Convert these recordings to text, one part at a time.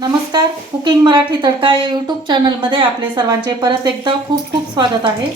नमस्कार. कुकिंग मराठी तडका या यूट्यूब चॅनलमध्ये आपले सर्वांचे परत एकदा खूप खूप स्वागत आहे.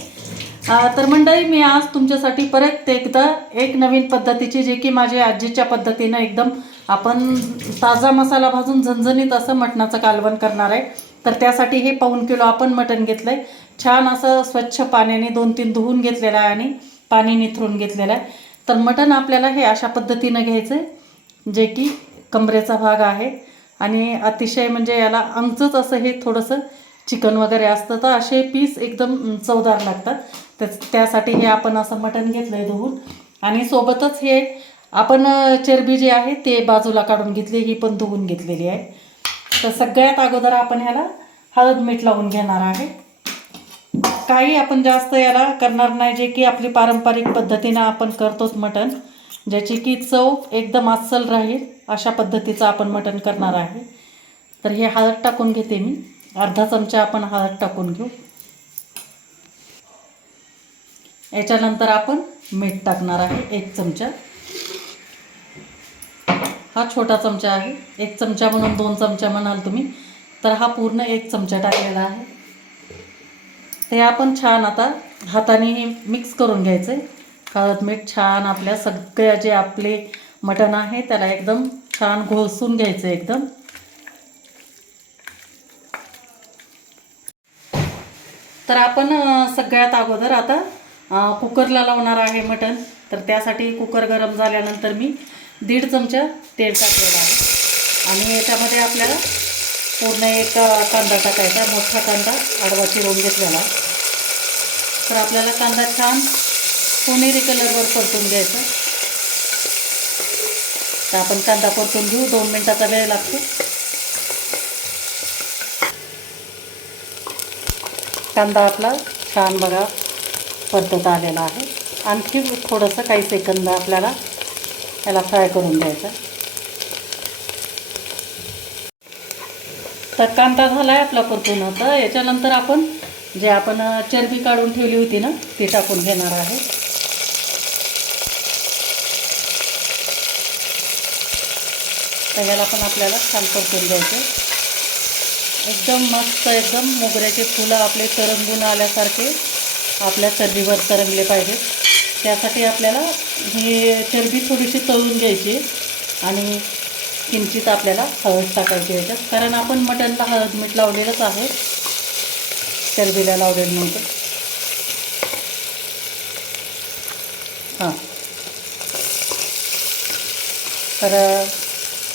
तर मंडळी मी आज तुमच्यासाठी परत एकदा एक नवीन पद्धतीची जे की माझ्या आजीच्या पद्धतीनं एकदम आपण ताजा मसाला भाजून झणझणीत असं मटणाचं कालवण करणार आहे. तर त्यासाठी हे पाऊन किलो आपण मटण घेतलं आहे छान असं स्वच्छ पाण्याने दोन तीन धुवून घेतलेलं आहे आणि पाणी निथरून घेतलेलं आहे. तर मटण आपल्याला हे अशा पद्धतीनं घ्यायचं आहे जे की कमरेचा भाग आहे. आणि अतिशय म्हणजे याला अंगचंच असं हे थोडंसं चिकन वगैरे असतं. तर असे पीस एकदम चवदार लागतात. त्याच त्यासाठी हे आपण असं मटण घेतलं आहे धुवून. आणि सोबतच हे आपण चरबी जी आहे ते बाजूला काढून घेतली ही पण धुवून घेतलेली आहे. तर सगळ्यात अगोदर आपण ह्याला हळद मीठ लावून घेणार आहे. काही आपण जास्त याला करणार नाही जे की आपली पारंपरिक पद्धतीनं आपण करतोच मटण. ज्याची की चव एकदम अस्सल राहील अशा पद्धतीचं आपण मटण करणार आहे. तर हे हळद टाकून घेते मी. अर्धा चमचा आपण हळद टाकून घेऊ. याच्यानंतर आपण मीठ टाकणार आहे एक चमचा. हा छोटा चमचा आहे. एक चमचा म्हणून दोन चमचा म्हणाल तुम्ही तर हा पूर्ण एक चमचा टाकलेला आहे. ते आपण छान आता हाताने मिक्स करून घ्यायचं आहे हळद मीठ छान आपल्या सगळ्या जे आपले मटण आहे त्याला एकदम छान घोसून घ्यायचं एकदम. तर आपण सगळ्यात अगोदर आता कुकरला लावणार आहे मटण. तर त्यासाठी कुकर गरम झाल्यानंतर मी दीड चमचा तेल टाकलेलं आहे. आणि याच्यामध्ये आपल्याला पूर्ण एक कांदा टाकायचा मोठा कांदा आडवा चिरवून घेतलेला. तर आपल्याला कांदा छान सोनेरी कलरवर परतून घ्यायचं. तर आपण कांदा परतून घेऊ. दोन मिनटाचा वेळ लागतो. कांदा आपला छान बघा परतत आलेला आहे. आणखी थोडंसं काही सेकंद आपल्याला याला फ्राय करून द्यायचं तर कांदा झाला आहे आपला परतून. आता याच्यानंतर आपण जे आपण चरबी काढून ठेवली होती ना ती टाकून घेणार आहे. तर ह्याला पण आपल्याला छान परतून घ्यायचं एकदम मस्त एकदम मोगऱ्याचे फुलं आपले तरंगून आल्यासारखे आपल्या चरबीवर तरंगले पाहिजेत. त्यासाठी आपल्याला ही चरबी थोडीशी तळून घ्यायची आणि किंचित आपल्याला हळद टाकायची याच्यात. कारण आपण मटणला हळद मीठ लावलेलंच आहे. चरबीला लावलेलं नव्हतं. हां. तर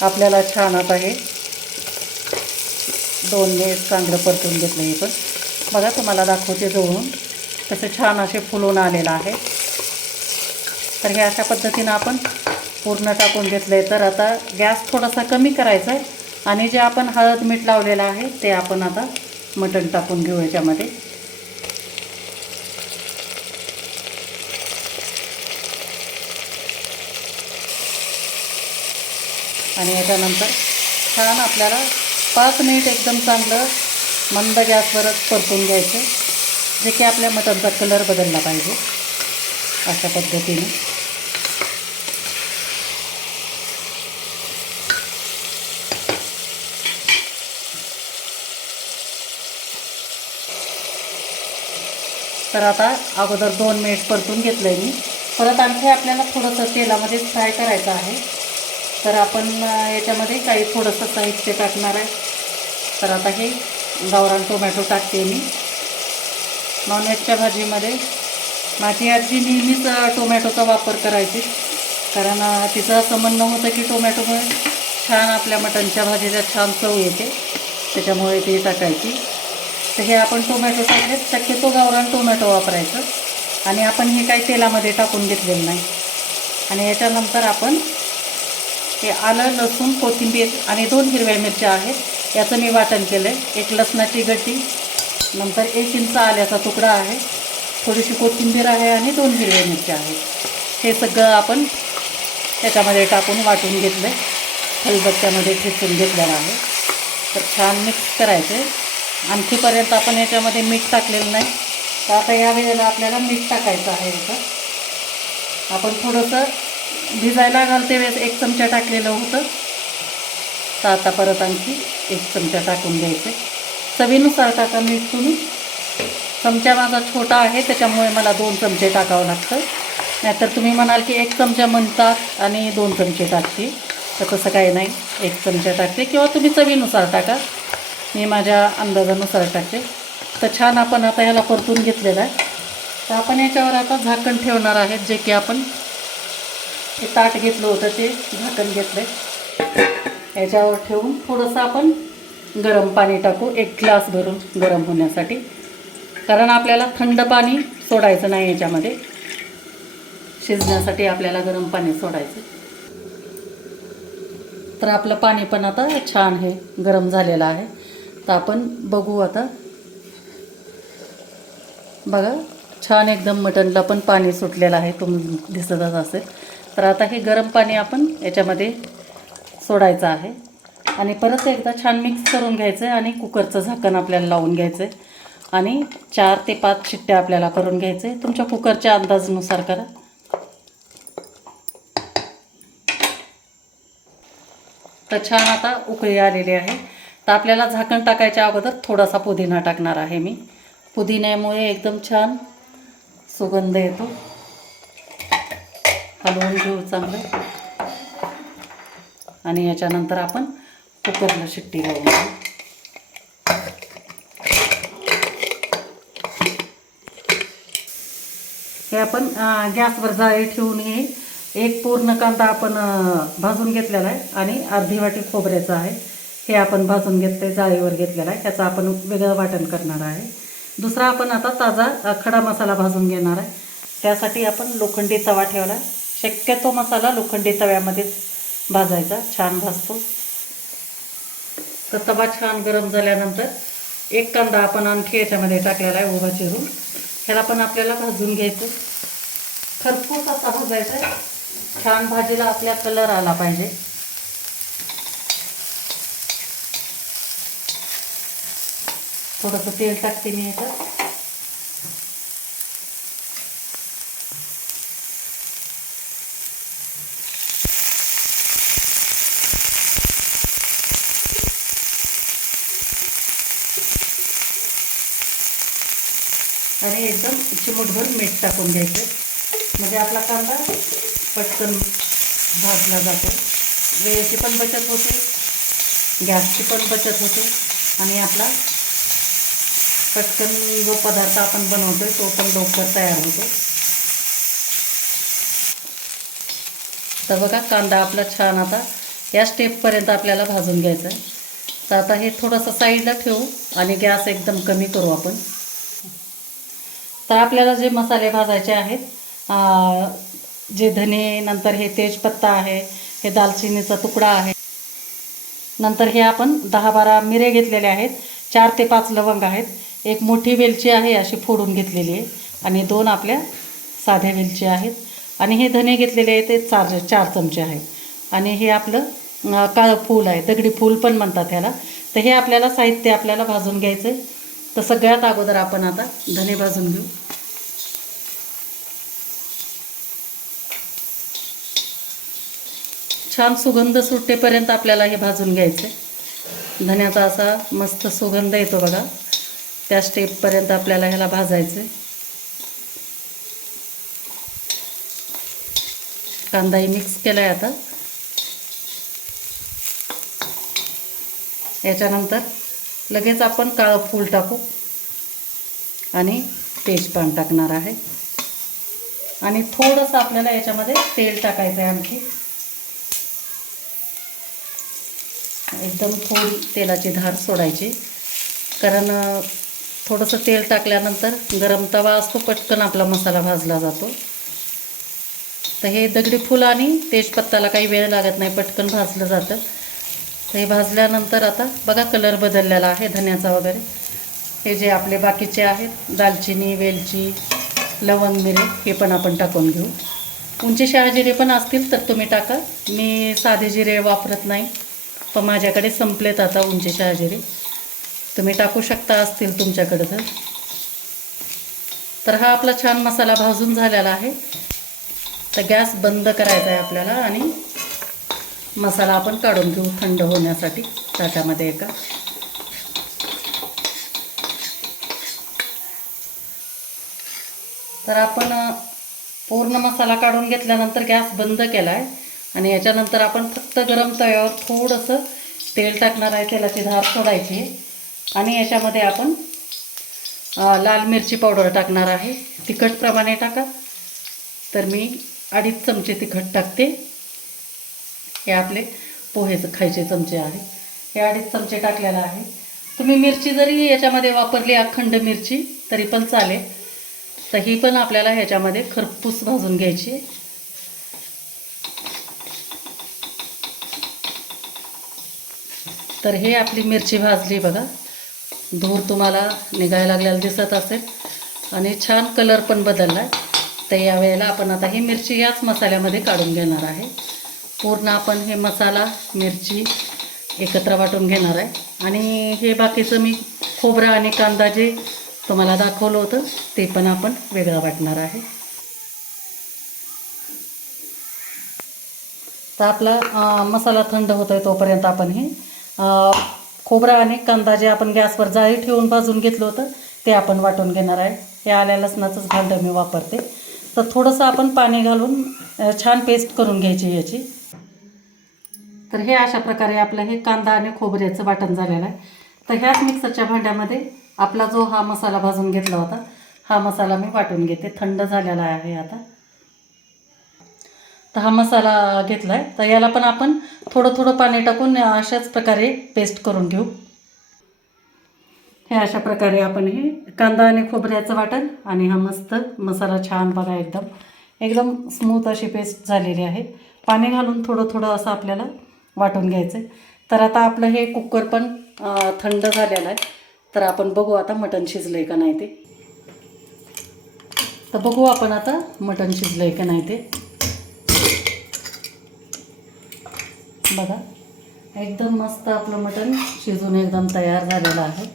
आपल्याला छान आता हे दोन मिनिट चांगलं परतून घेतलं हे पण. बघा तुम्हाला दाखवते जवळून तसं छान असे फुलून आलेलं आहे. तर हे अशा पद्धतीनं आपण पूर्ण टाकून घेतलं आहे तर आता गॅस थोडासा कमी करायचा आहे. आणि जे आपण हळद मीठ लावलेलं आहे ते आपण आता मटण टाकून घेऊ याच्यामध्ये. झाल्यानंतर छान आपल्याला पाच मिनिट एकदम चांगलं मंद गॅसवरच परतून घ्यायचं जे की आपल्या मटणचा कलर बदलला पाहिजे अशा पद्धतीने. तर आता अगोदर दोन मिनिट परतून घेतलं आहे मी. परत आणखी आपल्याला थोडंसं तेलामध्ये फ्राय करायचं आहे. तर आपण याच्यामध्ये काही थोडंसं साहित्य टाकणार आहे. तर आता हे गावरान टोमॅटो टाकते मी. नॉनव्हेजच्या भाजीमध्ये माझी आजी नेहमीच टोमॅटोचा वापर करायची. कारण तिचं असं म्हणणं होतं की टोमॅटोमुळे छान आपल्या मटणच्या भाजीला छान चव येते. त्याच्यामुळे ती टाकायची. तर हे आपण टोमॅटो टाकले शक्यतो गावरान टोमॅटो वापरायचं. आणि आपण हे काही तेलामध्ये टाकून घेतलेलं नाही. आणि याच्यानंतर आपण हे आलं लसूण कोथिंबीर आणि दोन हिरव्या मिरच्या आहेत. याचं मी वाटण केलं आहे एक लसणाची गड्डी नंतर एक इंच आल्याचा तुकडा आहे. थोडीशी कोथिंबीर आहे आणि दोन हिरव्या मिरच्या आहेत. हे सगळं आपण त्याच्यामध्ये टाकून वाटून घेतलं आहे खलबत्त्यामध्ये ठेचून घेतलेलं आहे. तर छान मिक्स करायचं आहे. आणखीपर्यंत आपण याच्यामध्ये मीठ टाकलेलं नाही. तर आता या वेळेला आपल्याला मीठ टाकायचं आहे याचं. आपण थोडंसं भिजायला घालते वेळेस एक चमचा टाकलेलं होतं. तर आता परत आणखी एक चमचा टाकून घ्यायचे चवीनुसार टाका मीठ तुम्ही. चमचा माझा छोटा आहे त्याच्यामुळे मला दोन चमचे टाकावं लागतं नाहीतर तुम्ही म्हणाल की एक चमचा म्हणतात आणि दोन चमचे टाकते. तर तसं काही नाही. एक चमचा टाकते किंवा तुम्ही चवीनुसार टाका. मी माझ्या अंदाजानुसार टाकते. तर छान आपण आता ह्याला परतून घेतलेलं आहे. तर आपण याच्यावर आता झाकण ठेवणार आहेत जे की आपण हे ताट घेतलं होतं ते झाकण घेतलं याच्यावर ठेवून थोडंसं आपण गरम पाणी टाकू एक ग्लास भरून गरम होण्यासाठी. कारण आपल्याला थंड पाणी सोडायचं नाही याच्यामध्ये. शिजण्यासाठी आपल्याला गरम पाणी सोडायचं. तर आपलं पाणी पण आता छान हे गरम झालेलं आहे. तर आपण बघू आता. बघा छान एकदम मटणला पण पाणी सुटलेलं आहे. तुम दिसतच असेल. तर आता हे गरम पाणी आपण याच्यामध्ये सोडायचं आहे. आणि परत एकदा छान मिक्स करून घ्यायचं आहे आणि कुकरचं झाकण आपल्याला लावून घ्यायचं आहे आणि चार ते पाच शिट्ट्या आपल्याला करून घ्यायचं आहे तुमच्या कुकरच्या अंदाजानुसार करा. तर छान आता उकळी आलेली आहे. तर आपल्याला झाकण टाकायच्या अगोदर थोडासा पुदिना टाकणार आहे मी. पुदिन्यामुळे एकदम छान सुगंध येतो. हलवून घेऊ चांगलं आणि याच्यानंतर आपण कुकरला शिट्टी लावून घेऊ हे आपण गॅसवर जाळी ठेवून हे एक पूर्ण कांदा आपण भाजून घेतलेला आहे आणि अर्धी वाटी खोबऱ्याचं आहे. हे आपण भाजून घेतलं जाळीवर घेतलेलं आहे. त्याचं आपण वेगळं वाटण करणार आहे. दुसरा आपण आता ताजा खडा मसाला भाजून घेणार आहे. त्यासाठी आपण लोखंडी तवा ठेवला आहे. शक्यतो मसाला लोखंडी तव्यामध्येच भाजायचा छान भाजतो. तर तवा छान गरम झाल्यानंतर एक कांदा आपण आणखी याच्यामध्ये टाकलेला आहे उभा चिरून. ह्याला पण आपल्याला भाजून घ्यायचं. खरपूस असा भाजायचा. आहे छान भाजीला आपल्या कलर आला पाहिजे. थोडंसं तेल टाकते मी याच्यात. आणि एकदम चिमूटभर मीठ टाकून घ्यायचं. म्हणजे आपला कांदा पटकन भाजला जातो. वेळेची पण बचत होते गॅसची पण बचत होते. आणि आपला पटकन जो पदार्थ आपण बनवतो तो पण लवकर तयार होतो. तर बघा कांदा आपला छान आता या स्टेपपर्यंत आपल्याला भाजून घ्यायचा आहे तर आता हे थोडंसं साईडला ठेवू आणि गॅस एकदम कमी करू आपण. तर आपल्याला जे मसाले भाजायचे आहेत जे धने नंतर हे तेजपत्ता आहे हे दालचिनीचा तुकडा आहे नंतर हे आपण दहा बारा मिरे घेतलेले आहेत चार ते पाच लवंग आहेत एक मोठी वेलची आहे अशी फोडून घेतलेली आहे आणि दोन आपल्या साध्या वेलची आहेत आणि हे धने घेतलेले आहेत ते चार चार चमचे आहेत आणि हे आपलं काळं फूल आहे दगडी फूल पण म्हणतात ह्याला तर हे आपल्याला साहित्य आपल्याला भाजून घ्यायचं आहे तर सगळ्यात अगोदर आपण आता धने भाजून घेऊ. छान सुगंध सुटेपर्यंत आपल्याला हे भाजून घ्यायचं. आहे धन्याचा असा मस्त सुगंध येतो बघा. त्या स्टेपपर्यंत आपल्याला ह्याला भाजायचं. कांदाही मिक्स केला आहे आता. याच्यानंतर लगेच आपण काळं फूल टाकू. आणि तेजपान टाकणार आहे. आणि थोडंसं आपल्याला याच्यामध्ये तेल टाकायचं आहे आणखी. एकदम थोडी तेलाची धार सोडायची. कारण थोडंसं तेल टाकल्यानंतर गरम तवा असतो पटकन आपला मसाला भाजला जातो. तर हे दगडी फुलं आणि तेजपत्ताला काही वेळ लागत नाही पटकन भाजलं जातं. तर हे भाजल्यानंतर आता बघा कलर बदललेला आहे धन्याचा वगैरे. हे जे आपले बाकीचे आहेत दालचिनी वेलची लवंग मिरे हे पण आपण टाकून घेऊ. उंची जिरे पण असतील तर तुम्ही टाका. मी साधे जिरे वापरत नाही. पण माझ्याकडे संपलेत आता उंची शहाजिरे तुम्ही टाकू शकता असतील तुमच्याकडं तर. तर हा आपला छान मसाला भाजून झालेला आहे. तर गॅस बंद करायचा आहे आपल्याला आणि मसाला आपण काढून घेऊ थंड होण्यासाठी ताटामध्ये एका. तर आपण पूर्ण मसाला काढून घेतल्यानंतर गॅस बंद केला आहे आणि याच्यानंतर आपण फक्त गरम तव्यावर थोडंसं तेल टाकणार आहे तेलाची धार सोडायची. आणि याच्यामध्ये आपण लाल मिरची पावडर टाकणार आहे. तिखटप्रमाणे टाका. तर मी अडीच चमचे तिखट टाकते. हे आपले पोहेचं खायचे चमचे आहे हे अडीच चमचे टाकलेलं आहे. तुम्ही मिरची जरी याच्यामध्ये वापरली अखंड मिरची तरी पण चालेल. तर ही पण आपल्याला ह्याच्यामध्ये खरपूस भाजून घ्यायची तर हे आपली मिरची भाजली बघा. धूर तुम्हाला निघायला लागलेला दिसत असेल. आणि छान कलर पण बदलला आहे तर यावेळेला आपण आता ही मिरची याच मसाल्यामध्ये काढून घेणार आहे. पूर्ण आपण हे मसाला मिरची एकत्र वाटून घेणार आहे. आणि हे बाकीचं मी खोबरं आणि कांदा जे तुम्हाला दाखवलं होतं ते पण आपण वेगळं वाटणार आहे. तर आपला मसाला थंड होतो आहे तोपर्यंत आपण हे खोबरा आणि कांदा जे आपण गॅसवर जाळी ठेवून भाजून घेतलं होतं ते आपण वाटून घेणार आहे. हे आल्या लसणाचंच भांडं मी वापरते. तर थोडंसं आपण पाणी घालून छान पेस्ट करून घ्यायची याची. तर हे अशा प्रकारे आपलं हे कांदा आणि खोबऱ्याचं वाटण झालेलं आहे. तर ह्याच मिक्सरच्या भांड्यामध्ये आपला जो हा मसाला भाजून घेतला होता हा मसाला मी वाटून घेते. थंड झालेला आहे आता. तर हा मसाला घेतला आहे तर याला पण आपण थोडं थोडं पाणी टाकून अशाच प्रकारे पेस्ट करून घेऊ. हे अशा प्रकारे आपण हे कांदा आणि खोबऱ्याचं वाटण आणि हा मस्त मसाला छान बघा एकदम. एकदम स्मूथ अशी पेस्ट झालेली आहे. पाणी घालून थोडं थोडं असं आपल्याला वाटून घ्यायचं आहे तर आता आपलं हे कुकर पण थंड झालेलं आहे. तर आपण बघू आता मटण शिजलं आहे का नाही ते. तर बघू आपण आता मटण शिजलं आहे का नाही ते. बघा. एकदम मस्त आपलं मटण शिजून एकदम तयार झालेलं आहे.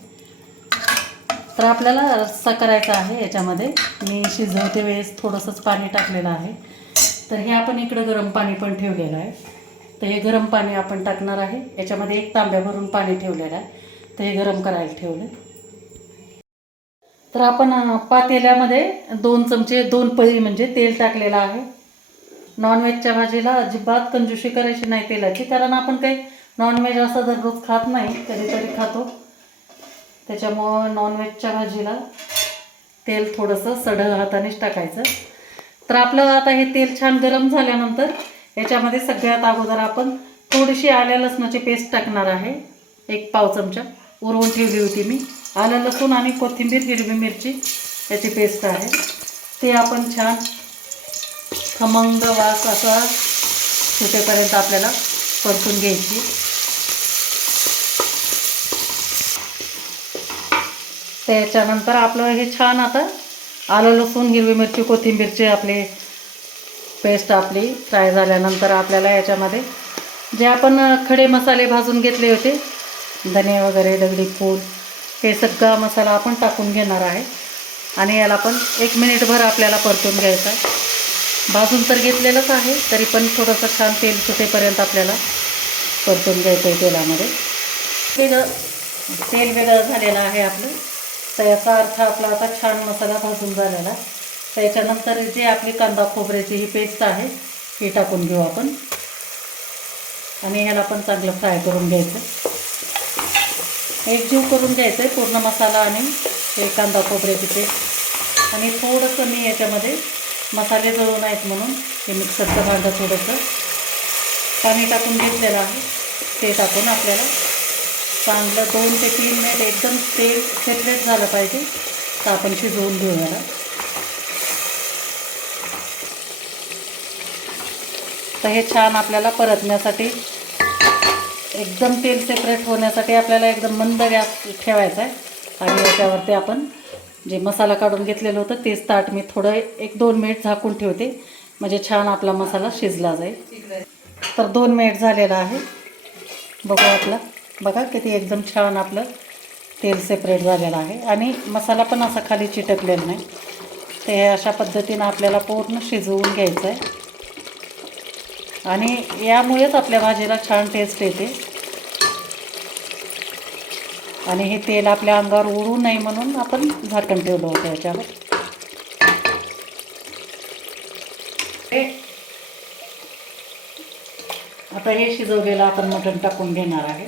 तर आपल्याला रस्सा करायचा आहे याच्यामध्ये. मी शिजवते वेळेस थोडंसंच पाणी टाकलेलं आहे. तर हे आपण इकडं गरम पाणी पण ठेवलेलं आहे. तर हे गरम पाणी आपण टाकणार आहे. याच्यामध्ये एक तांब्या भरून पाणी ठेवलेलं आहे. तर हे गरम करायला ठेवलं तर आपण पातेल्यामध्ये दोन चमचे दोन पळी म्हणजे तेल टाकलेलं आहे. नॉनव्हेजच्या भाजीला अजिबात कंजूशी करायची नाही तेलाची कारण आपण काही नॉनव्हेज असं दररोज खात नाही कधीतरी खातो. त्याच्यामुळं नॉनव्हेजच्या भाजीला तेल थोडंसं सढळ हातानेच टाकायचं. तर आपलं आता हे तेल छान गरम झाल्यानंतर याच्यामध्ये सगळ्यात अगोदर आपण थोडीशी आल्या लसणाची पेस्ट टाकणार आहे. एक पाव चमचा. उरवून ठेवली होती मी. आलं लसूण आणि कोथिंबीर हिरवी मिरची याची पेस्ट आहे. ते आपण छान खमंग वास असा सुटेपर्यंत आपल्याला परतून घ्यायची. त्याच्यानंतर आपलं हे छान आता आलं लसूण हिरवी मिरची कोथिंबीरची आपली पेस्ट आपली फ्राय झाल्यानंतर आपल्याला याच्यामध्ये जे आपण खडे मसाले भाजून घेतले होते धने वगैरे दगडी फूल हे सगळा मसाला आपण टाकून घेणार आहे. आणि याला पण एक मिनिटभर आपल्याला परतून घ्यायचा आहे. भाजून तर घेतलेलंच आहे तरी पण थोडंसं छान तेल सुटेपर्यंत आपल्याला परतून घ्यायचं आहे तेलामध्ये. वेगळं म्हणजे तेल वेगळं झालेलं आहे आपलं. तर याचा अर्थ आपला आता छान मसाला भाजून झालेला. तर याच्यानंतर जे आपली कांदा खोबऱ्याची ही पेस्ट आहे ही टाकून घेऊ आपण. आणि ह्याला पण चांगलं फ्राय करून घ्यायचं. एकजीव करून घ्यायचं आहे पूर्ण मसाला आणि हे कांदा खोबऱ्याची पेस्ट. आणि थोडंसं मी याच्यामध्ये मसाले जळू नाहीत म्हणून हे मिक्सरचं भांडं थोडंसं पाणी टाकून घेतलेलं आहे. ते टाकून आपल्याला चांगलं दोन ते तीन मिनिट एकदम तेल सेपरेट झालं पाहिजे. तर आपण शिजवून घेऊ याला. तर हे छान आपल्याला परतण्यासाठी एकदम तेल सेपरेट होण्यासाठी आपल्याला एकदम मंद गॅस ठेवायचा आहे. आणि याच्यावरती आपण जे मसाला काढून घेतलेलं होतं तेच ताट मी थोडं एक दोन मिनिट झाकून ठेवते. म्हणजे छान आपला मसाला शिजला जाईल. तर दोन मिनिट झालेला आहे. बघू आपला. बघा किती एकदम छान आपलं तेल सेपरेट झालेलं आहे. आणि मसाला पण असा खाली चिटकलेला नाही. ते हे अशा पद्धतीनं आपल्याला पूर्ण शिजवून घ्यायचं आहे आणि यामुळेच आपल्या भाजीला छान टेस्ट येते. आणि हे तेल आपल्या अंगावर उडू नये म्हणून आपण झाकण ठेवलं होतं याच्यावर. आता हे शिजवलेलं आपण मटण टाकून घेणार आहे.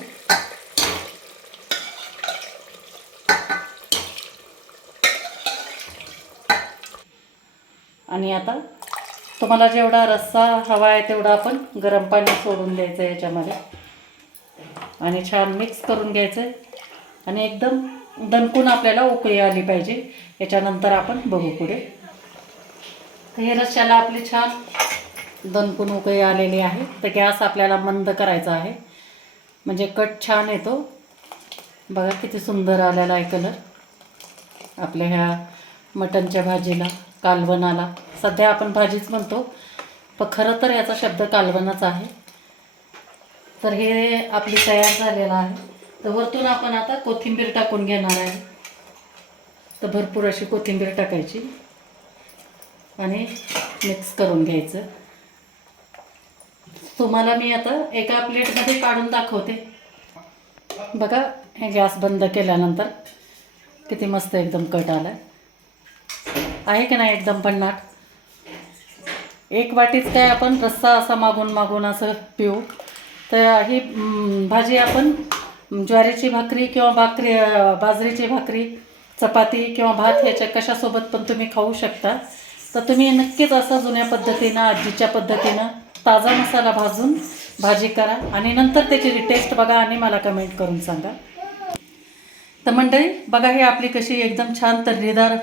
आणि आता तुम्हाला जेवढा रस्सा हवा आहे तेवढा आपण गरम पाणी सोडून द्यायचं याच्यामध्ये. आणि छान मिक्स करून घ्यायचं आहे आणि एकदम दणकून आपल्याला उकळी आली पाहिजे. याच्यानंतर आपण बघू पुढे. तर हे रश्याला आपली छान दणकून उकळी आलेली आहे. तर गॅस आपल्याला मंद करायचा आहे. म्हणजे कट छान येतो. बघा किती सुंदर आलेला आहे कलर. आपल्या ह्या मटणच्या भाजीला कालवणाला. सध्या आपण भाजीच म्हणतो पण खरं तर याचा शब्द कालवणच आहे. तर हे आपली तयार झालेलं आहे. तर वरतून आपण आता कोथिंबीर टाकून घेणार आहे. तर भरपूर अशी कोथिंबीर टाकायची आणि मिक्स करून घ्यायचं. तुम्हाला मी आता एका प्लेटमध्ये काढून दाखवते. बघा हे गॅस बंद केल्यानंतर किती मस्त एकदम कट आला आहे की नाही एकदम भन्नाट एक वाटीच काय आपण रस्सा असा मागून मागून असं पिऊ. तर ही भाजी आपण ज्वारीची भाकरी किंवा भाकरी बाजरीची भाकरी चपाती किंवा भात ह्याच्या कशासोबत पण तुम्ही खाऊ शकता. तर तुम्ही नक्कीच असं जुन्या पद्धतीनं आजीच्या पद्धतीनं ताजा मसाला भाजून भाजी करा आणि नंतर त्याची टेस्ट बघा आणि मला कमेंट करून सांगा. तर मंडळी बघा हे आपली कशी एकदम छान तर्रीदार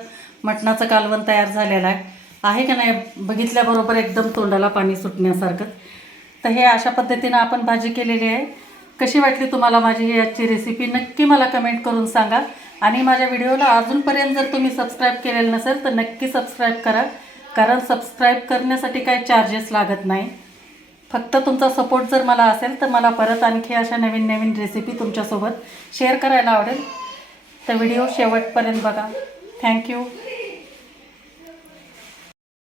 मटणाचं कालवण तयार झालेलं आहे. आहे का नाही? बघितल्याबरोबर एकदम तोंडाला पाणी सुटण्यासारखं. तर हे अशा पद्धतीनं आपण भाजी केलेली आहे. कशी वाटली तुम्हाला माझी ही आजची रेसिपी नक्की मला कमेंट करून सांगा. आणि माझ्या व्हिडिओला अजूनपर्यंत जर तुम्ही सबस्क्राईब केलेलं नसेल तर नक्की सबस्क्राईब करा. कारण सबस्क्राईब करण्यासाठी काही चार्जेस लागत नाही. फक्त तुमचा सपोर्ट जर मला असेल तर मला परत आणखी अशा नवीन नवीन रेसिपी तुमच्यासोबत शेअर करायला आवडेल. तर व्हिडिओ शेवटपर्यंत बघा. थँक्यू